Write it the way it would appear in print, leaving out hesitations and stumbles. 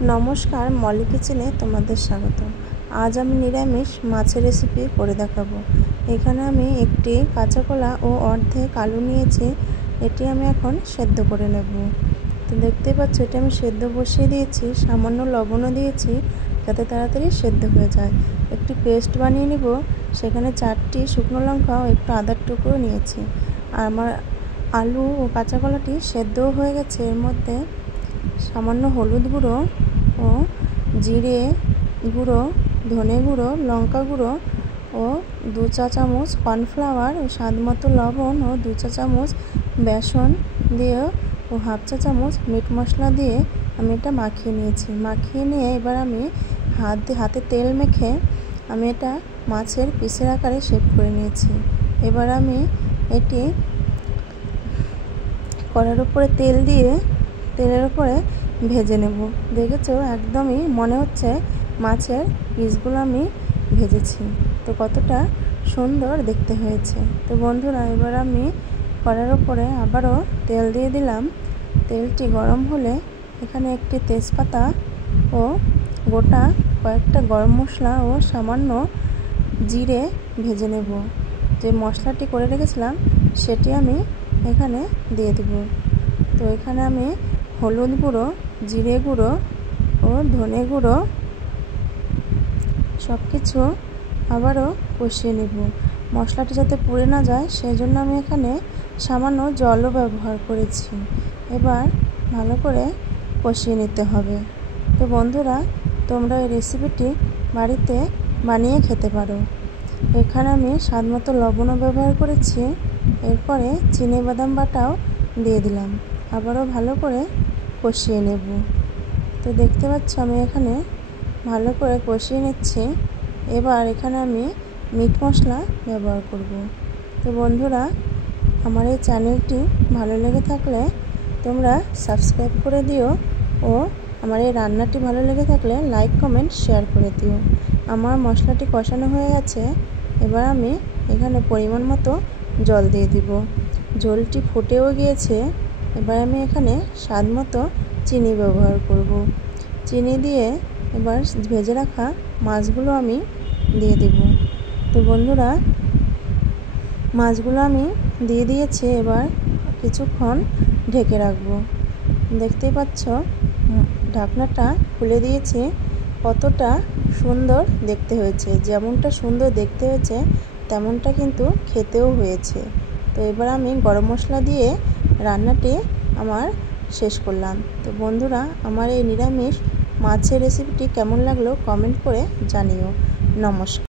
नमस्कार मली किचेने तुम्हारे स्वागत। आज आमी निरामिष माछेर रेसिपि करे देखाबो। एखाने आमी एकटी काँचा कला और अर्धेक आलू नियेछि। एटी आमी एखन सेদ্ধ करे नेब। तो देखते पाচ্ছ एटा आमी सेদ্ধ बसिए दिएछि, सामान्य लवणও दिएछि যাতে তাড়াতাড়ি সেদ্ধ হয়ে যায়। একটি পেস্ট বানিয়ে নিব। সেখানে 4টি শুকনো লঙ্কা ও একটু আদার টুকরো নিয়েছি। আর আমার আলু ও কাঁচা কলাটি সেদ্ধও হয়ে গেছে। এর মধ্যে সামান্য হলুদ গুঁড়ো ও জিরে গুঁড়ো, ধনে গুঁড়ো, লঙ্কা গুঁড়ো ও 2 চা চামচ কর্নফ্লাওয়ার ও স্বাদমতো লবণ ও 2 চা চামচ বেসন দিয়ে ও হাফ চা চামচ মিট মশলা দিয়ে আমি এটা মাখিয়ে নিয়েছি। মাখিয়ে নিয়ে এবার আমি হাতে তেল মেখে আমি এটা মাছের পিসের আকারে শেপ করে নিয়েছি। এবার আমি এটি কড়ার উপরে তেল দিয়ে তেলের উপরে ভেজে নেব। দেখেছো একদমই মনে হচ্ছে মাছের পিসগুলো আমি ভেজেছি। তো কতটা সুন্দর দেখতে হয়েছে। তো বন্ধুরা এবার আমি কড়ার উপরে আবারও তেল দিয়ে দিলাম। তেলটি গরম হলে এখানে একটি তেজপাতা ও গোটা কয়েকটা গরম মশলা ও সামান্য জিরে ভেজে নেব। যে মশলাটি করে রেখেছিলাম সেটি আমি এখানে দিয়ে দেব। তো এখানে আমি হলুদ গুঁড়ো, জিরে গুঁড়ো ও ধনে গুঁড়ো সব কিছু আবারও কষিয়ে নেব। মশলাটি যাতে পুড়ে না যায় সেই জন্য আমি এখানে সামান্য জলও ব্যবহার করেছি। এবার ভালো করে কষিয়ে নিতে হবে। তো বন্ধুরা তোমরা এই রেসিপিটি বাড়িতে বানিয়ে খেতে পারো। এখানে আমি স্বাদমতো লবণও ব্যবহার করেছি। এরপরে চিনিবাদাম বাটাও দিয়ে দিলাম। আবারও ভালো করে কষিয়ে নেব। তো দেখতে পাচ্ছ আমি এখানে ভালো করে কষিয়ে নিচ্ছি। এবার এখানে আমি মিট মশলা ব্যবহার করব। তো বন্ধুরা আমার এই চ্যানেলটি ভালো লেগে থাকলে তোমরা সাবস্ক্রাইব করে দিও ও আমার এই রান্নাটি ভালো লেগে থাকলে লাইক কমেন্ট শেয়ার করে দিও। আমার মশলাটি কষানো হয়ে গেছে। এবার আমি এখানে পরিমাণ মতো জল দিয়ে দিব। জলটি ফুটেও গিয়েছে। এবার আমি এখানে স্বাদ মতো চিনি ব্যবহার করব। চিনি দিয়ে এবার ভেজে রাখা মাছগুলো আমি দিয়ে দেব। তো বন্ধুরা মাছগুলো আমি দিয়ে দিয়েছি। এবার কিছুক্ষণ ঢেকে রাখবো। দেখতেই পাচ্ছ ঢাকনাটা খুলে দিয়েছি। কতটা সুন্দর দেখতে হয়েছে। যেমনটা সুন্দর দেখতে হয়েছে তেমনটা কিন্তু খেতেও হয়েছে। তো এবার আমি গরম মশলা দিয়ে রান্নাটি আমার শেষ করলাম। তো বন্ধুরা আমার এই নিরামিষ মাছের রেসিপিটি কেমন লাগলো কমেন্ট করে জানিও। নমস্কার।